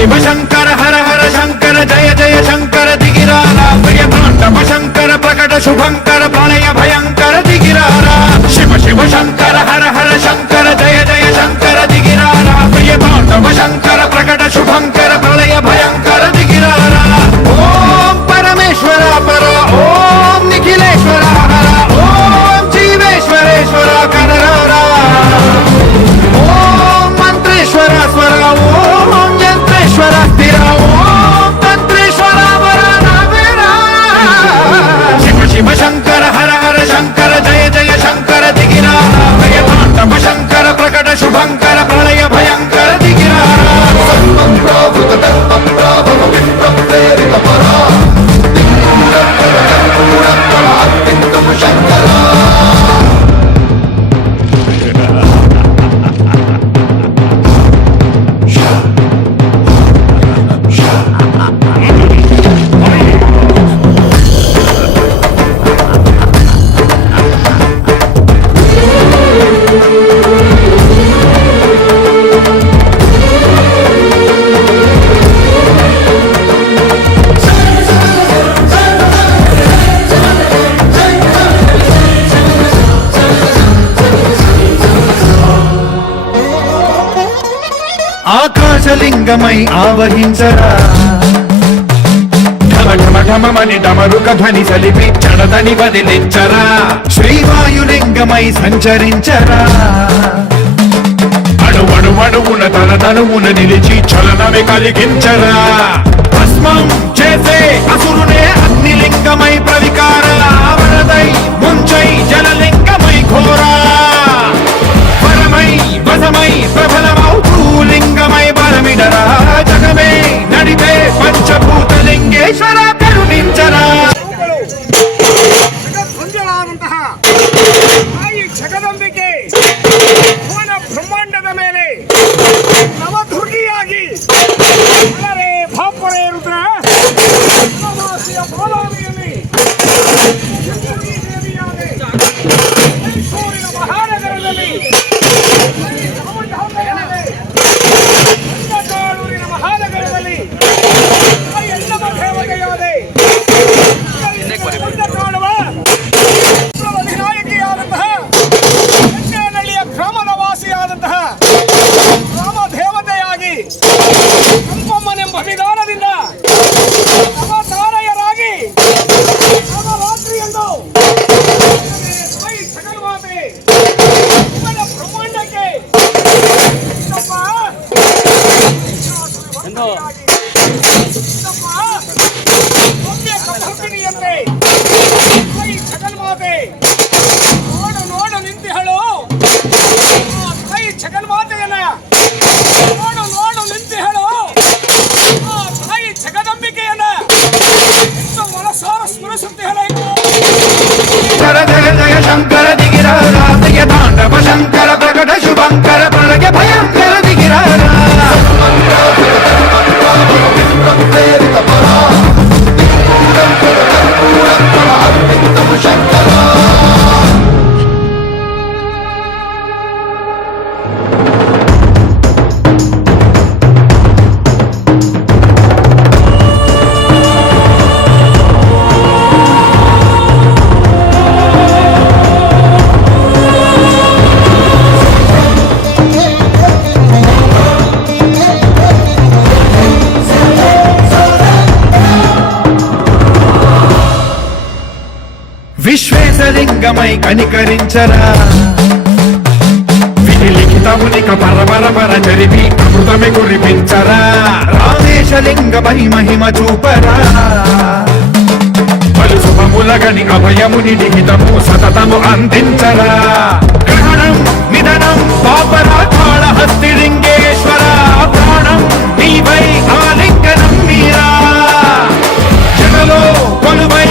శివ శంకర హర హర శంకర జయ జయ శంకర దిగిరారా ప్రియ తాండవ శంకర ప్రకట శుభంకర ప్రళయ భయంకర దిగిరారా శివ శివ శంకర హర హర శంకర జయ జయ శంకర దిగిరారా ప్రియ తాండవ శంకర ప్రకట శుభంకర ప్రళయ భయంకర దిగిరారా ఓం పరమేశ్వర పర ఓం నిఖిలేశ్వర హర ఓం జీవేశ్వరేశ్వర కరరారా ఓం మంత్రేశ్వర స్వర ఓం యంత్రేశ్వర స్థిర ఓం తంత్రేశ్వర వర నవేరా శివ శివ శంకర హర హర శంకర జయ జయ శంకర దిగిరారా భయ తాండవ శంకర ప్రకట శుభంకర ప్రళయ భయంకర దిగిరారా సర్వం ప్రాభుత దర్పం ప్రాభవ విప్రం ప్రేరిత పరా శంకర ఆకాశలింగమై ఆవహించరా ఢమఢమఢమని డమరుక ధ్వని సలిపి చడదని వదిలించరా శ్రీవాయులింగమై సంచరించరా అణువణువున తన తనువున నిలిచి చలనమే కలిగించరా భస్మం చేసే అసురునే అగ్నిలింగమై ప్రవికార వరదై ముంచై జలలింగమై ఘోరా పరమై వసమై ప్రబలమౌ భూలింగమై బలమిడరా జగమే నడిపే పంచభూతలింగేశ్వర కరుణించరా ಜಗದಂಬಿಕೆ ಭುವನ ಬ್ರಹ್ಮಾಂಡದ ಮೇಲೆ ನವದುರ್ಗಿಯಾಗಿ ಭಾಪರೆ ರುದ್ರ ಬಾಲಾವಿಯಲ್ಲಿ ಮೈಸೂರಿನ ಮಹಾನಗರದಲ್ಲಿ ಕಾಳೂರಿನ ಮಹಾನಗರದಲ್ಲಿ ಎಲ್ಲಮ್ಮ ದೇವತೆಯಾದೆ ಕಾಣುವ ಅಧಿನಾಯಕಿಯಾದಂತಹ ಹೆಣ್ಣೇನಹಳ್ಳಿಯ ಗ್ರಾಮದ ವಾಸಿಯಾದಂತಹ ಗ್ರಾಮ ದೇವತೆಯಾಗಿ ಕಂಪಮ್ಮನೆಂಬ ವಿಧಾನದಿಂದ ನವತಾರಯರಾಗಿ ನವರಾತ್ರಿಯಂದು ತಾಯಿ ಜಗನ್ಮಾತೆ ಬ್ರಹ್ಮಾಂಡಕ್ಕೆ ಭಕ್ತಿನಿಯಂತೆ ತಾಯಿ ಜಗನ್ಮಾತೆ ನೋಡು ನೋಡು ನಿಂತಿಹಳು ತಾಯಿ ಜಗನ್ಮಾತೆಯನ್ನ ನೋಡು ನೋಡು ನಿಂತಿಹಳು ತಾಯಿ ಜಗದಂಬಿಕೆಯನ್ನ ಎಷ್ಟು ಮನಸಾರ ಸ್ಮರಿಸುತ್ತಿಹಳು ಜಯ ಜಯ ಶಂಕರ ದಿಗಿರಾರಾ ಪ್ರಿಯ ತಾಂಡವ ಶಂಕರ ಪ್ರಕಟ ಶುಭಂಕರ ಪ್ರಳಯ ಭಯಂಕರ ದಿಗಿರಾರಾ విశ్వేశలింగమై కనికరించరా విధి లిఖితమునిక పరపర జరిపి అమృతమే కురిపించరా రామేశలింగమై మహిమ చూపరా పలు శుభములగని అభయముని లిఖితము సతతము అందించరా గ్రహణం నిధనం పాపరా కాళహస్తిలింగేశ్వర ప్రాణం నీవై ఆలింగనం మీరా జగలో కొలువై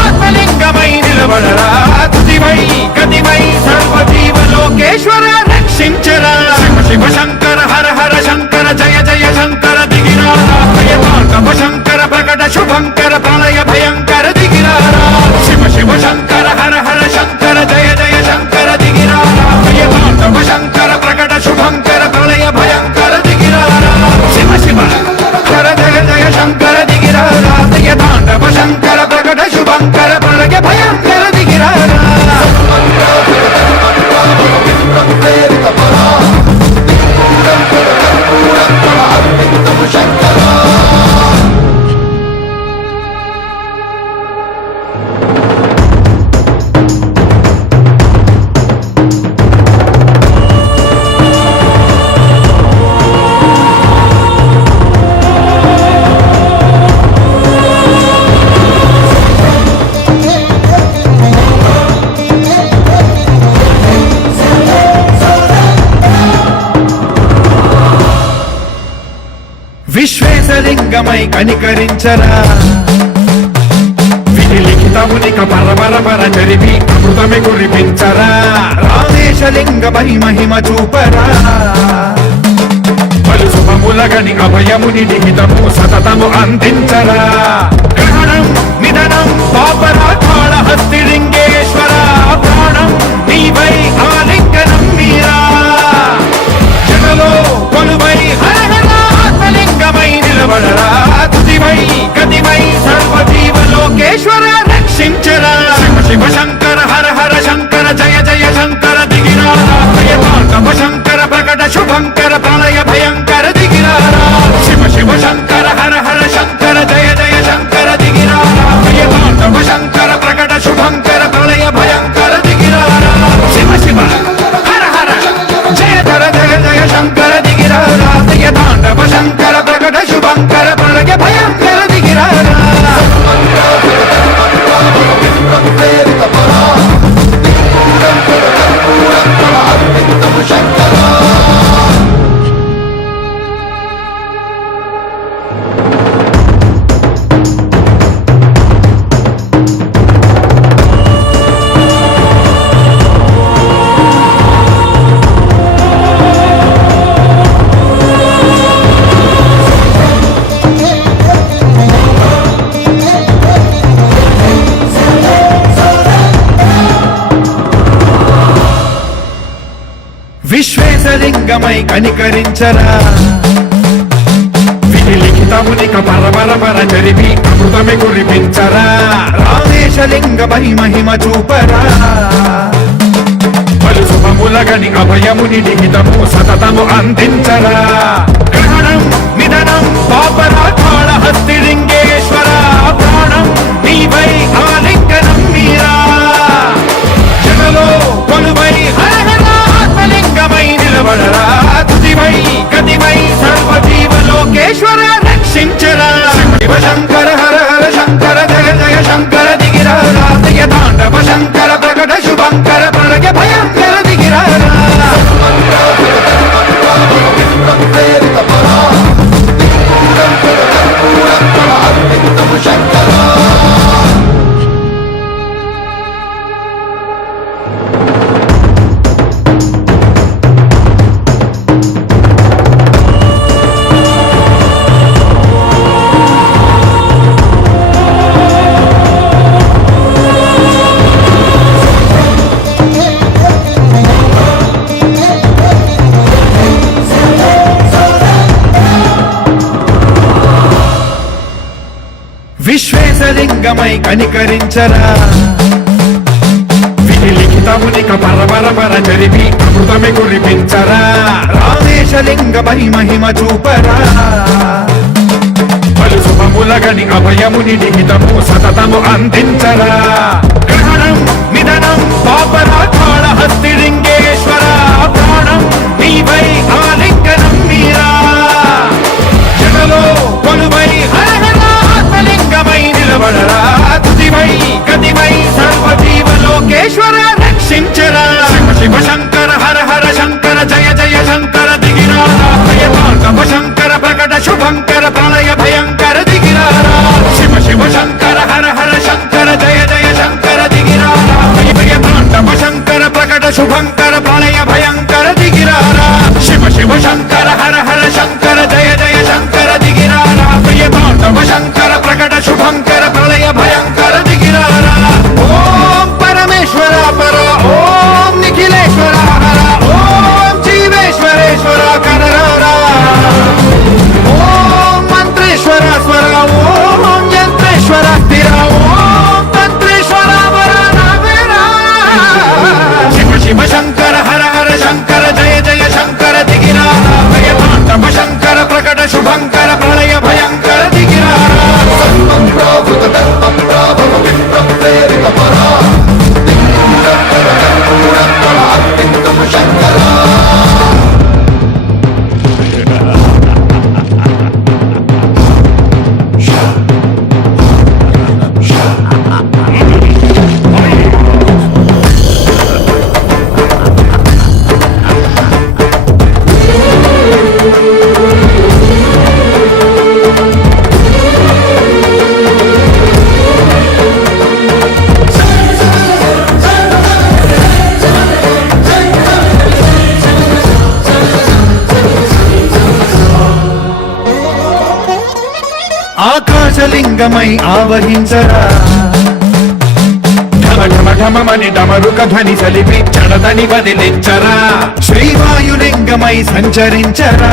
ఆత్మలింగమై నిలబడరా తుదివై గతివై సర్వజీవలోకేశ్వర రక్షించరా శివ శివ శంకర హర హర శంకర జయ జయ శంకర దిగిరారా భయ తాండవ శంకర ప్రకట శుభంకర ప్రళయ భయంకర దిగిరారా శివ శివ శంకర హర హర శంకర జయ జయ శంకర దిగి విశ్వేశలింగమై కనికరించరా విధి లిఖితమునిక పరపర జరిపి అమృతమి కురిపించరా రామేశలింగమై మహిమ చూపరా పలు శుభములగని అభయముని లిఖితము సతతము అందించరా గ్రహణం నిధనం పాపరాకాళ హస్తిలింగేశ్వర ప్రాణం నీవై ఆలింగనం మీరా జగలో కొలువై ఆత్మలింగమై నిలబడరా తుదివై గతివై సర్వజీవలోకేశ్వర రక్షించరా శివ శివ శంకర హర హర శంకర జయ జయ శంకర దిగిరారా భయతాండవ శంకర ప్రకట శుభంకర ప్రళయ భయంకర దిగిరారా శివ శివ శంకర హర హర శంకర జయ జయ శంకర దిగిరారా భయతాండవ శంకర ప్రకట శుభంకర ప్రళయ భయంకర దిగిరారా శివ శివ హర హర జయ ధర జయ జయ శంకర దిగిరారా భయతాండవ శంకర ప్రకట శుభంకర ప్రళయ భయంకర దిగిరారా విశ్వేశలింగమై కనికరించరా విధి లిఖితమునిక పరపర జరిపి అమృతమి కురిపించరా రామేశలింగమై మహిమ చూపరా పలు శుభములగని అభయముని లిఖితము సతతము అందించరా గ్రహణం నిధనం పాపరాకాళ హస్తిలింగేశ్వర ప్రాణం నీవై ఆలింగనం మీరా జగలో కొలువై ఆత్మలింగమై నిలబడరా తుదివై గతివై సర్వజీవలోకేశ్వర రక్షించరా శివ శంకర హర హర శంకర జయ జయ శంకర దిగిరారా తాండవ శంకర ప్రకట శుభంకర ప్రళయ భయంకర దిగిరారా విశ్వేశలింగమై కనికరించరా విధి లిఖితమునిక పరపర జరిపి అమృతమి కురిపించరా రామేశలింగమై మహిమ చూపరా పలు శుభములగని అభయముని లిఖితము సతతము అందించరా గ్రహణం నిధనం పాపరాకాళ హస్తిలింగేశ్వర ప్రాణం నీవై ఆలింగనం మీరా జగలో కొలువై ఆత్మలింగమై నిలబడరా తుదివై గతివై సర్వజీవలోకేశ్వర రక్షించరా శివ శివ శంకర హర హర శంకర జయ జయ శంకర దిగిరారా భయతాండవ శంకర ప్రకట శుభంకర ప్రళయ భయంకర దిగిరారా శివ శివ శంకర హర హర శంకర జయ జయ శంకర దిగిరారా భయతాండవ శంకర ప్రకట శుభంకర ప్రళయ భయంకర దిగిరారా శివ శివ శంకర హర హర శంకర జయ జయ శంకర దిగిరారా భయతాండవ శంకర ప్రకట శుభంకర ప్రళయ భయంకర దిగిరారా ఓం పరమేశ్వర పర ఓం నిఖిలేశ్వర హర ఓం జీవేశ్వరేశ్వర కరరా ఓం మంత్రేశ్వర స్వర ఓం యంత్రేశ్వర స్థిర ఓం తంత్రేశ్వర వర నావేరా శివ శివ శంకర హర హర శంకర జయ జయ శంకర దిగిరారా భయతాండవ శంకర ప్రకట శుభంకర ప్రళయ భయంకర దిగిరారా శ్రీవాయులింగమై ఆవహించరా ఢమఢమఢమని డమరుక ధ్వని సలిపి చడదని వదిలించరా శ్రీవాయులింగమై సంచరించరా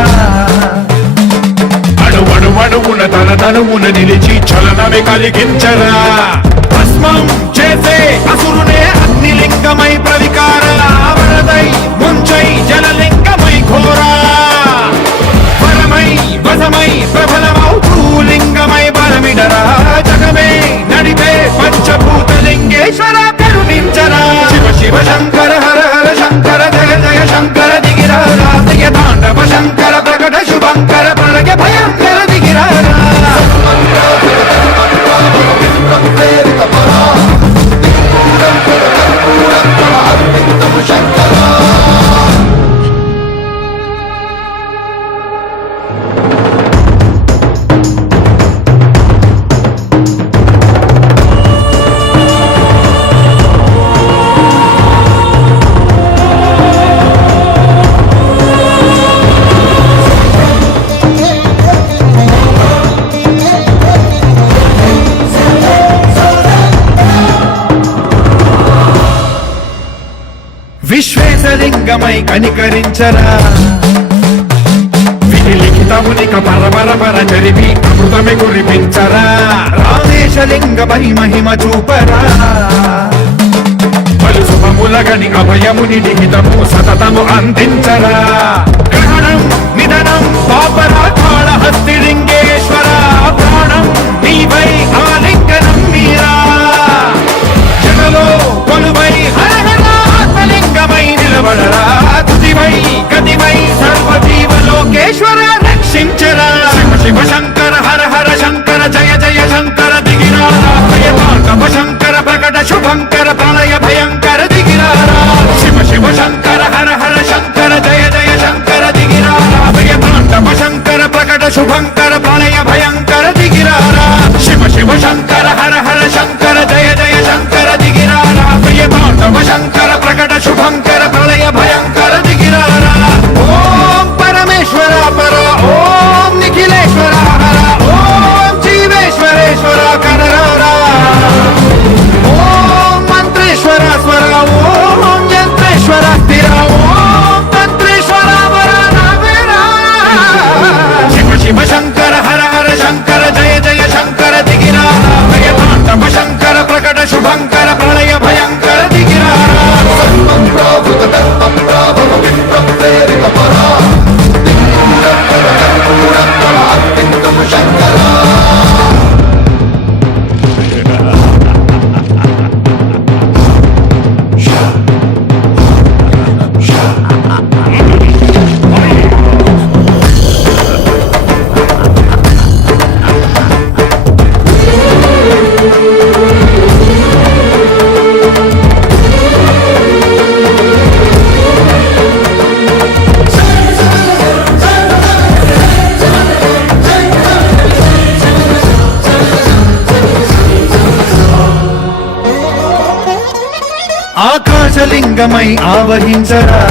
అణువణువున తన తనువున నిలిచి చలనమే కలిగించరా భస్మం చేసే అసురునే అగ్నిలింగమై ప్రవికార వరదై ముంచై జలలింగమై ఘోరా పరమై వశమై ప్రబలమౌతూ లింగమై బలమిడరా జగమే నడిపే పంచభూతలింగేశ్వర కరుణించరా శివ శివ శంకర హర హర శంకర జయ జయ శంకర దిగిరారా జయ తాండవ శంకర ప్రకట శుభంకర ప్రళయ భయంకర దిగిరారా విశ్వేశలింగమై కనికరించరా విధి లిఖితమునిక పరపర పర చరివి అమృతమి కురిపించరా రామేశలింగమై మహిమ చూపరా పలు శుభములగని అభయముని లిఖితము సతతము అందించరా గ్రహణం నిధనం పాపరాకాళ హస్తిలింగేశ్వర ప్రాణం నీవై ఆలింగనం మీరా జనలో కొలువై హరహరాత్మలింగమై నిలబడరా తుదివై గతివై సర్వజీవలోకేశ్వర రక్షించరా శివ శివ శంకర హర హర శంకర జయ జయ శంకర దిగిరారా భయతాండవ శంకర ప్రకట శుభంకర ప్రళయ భయంకర దిగిరారా శివ శివ శంకర హర హర శంకర జయ జయ శంకర దిగిరారా భయతాండవ శంకర ప్రకట శుభంకర ప్రళయ భయంకర దిగిరారా శివ శివ శంకర హర హర శంకర జయ జయ శంకర దిగిరారా భయతాండవ శంకర ప్రకట శుభంకర ప్రళయ భయంకర దిగిరారా ఓం పరమేశ్వర పర ఓం నిఖిలేశ్వర హర ఓం జీవేశ్వరేశ్వర కనరారా ఓం మంత్రేశ్వర స్వర ఓం యంత్రేశ్వర స్థిర ఓం తంత్రేశ్వర వర నావేరా శివ శివ శంకర హర హర శంకర జయ జయ శంకర దిగిరారా భయతాండవ శంకర ప్రకట శుభంకర ప్రళయ భయంకర దిగిరారా ఆకాశలింగమై ఆవహించరా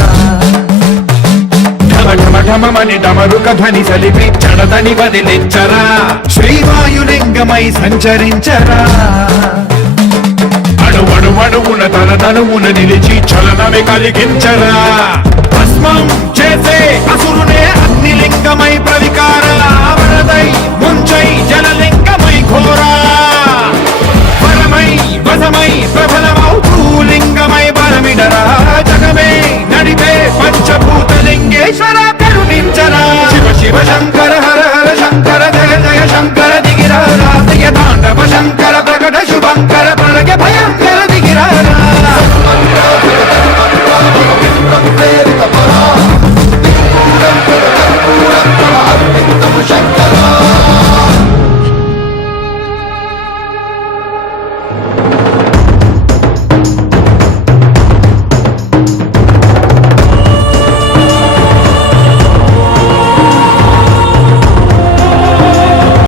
ఢమఢమఢమని డమరుక ధ్వని సలిపి చడదని వదిలించరా శ్రీవాయులింగమై సంచరించరా అణువణువున తన తనువున నిలిచి చలనమే కలిగించరా భస్మం చేసే అసురునే అగ్నిలింగమై ప్రవికార వరదై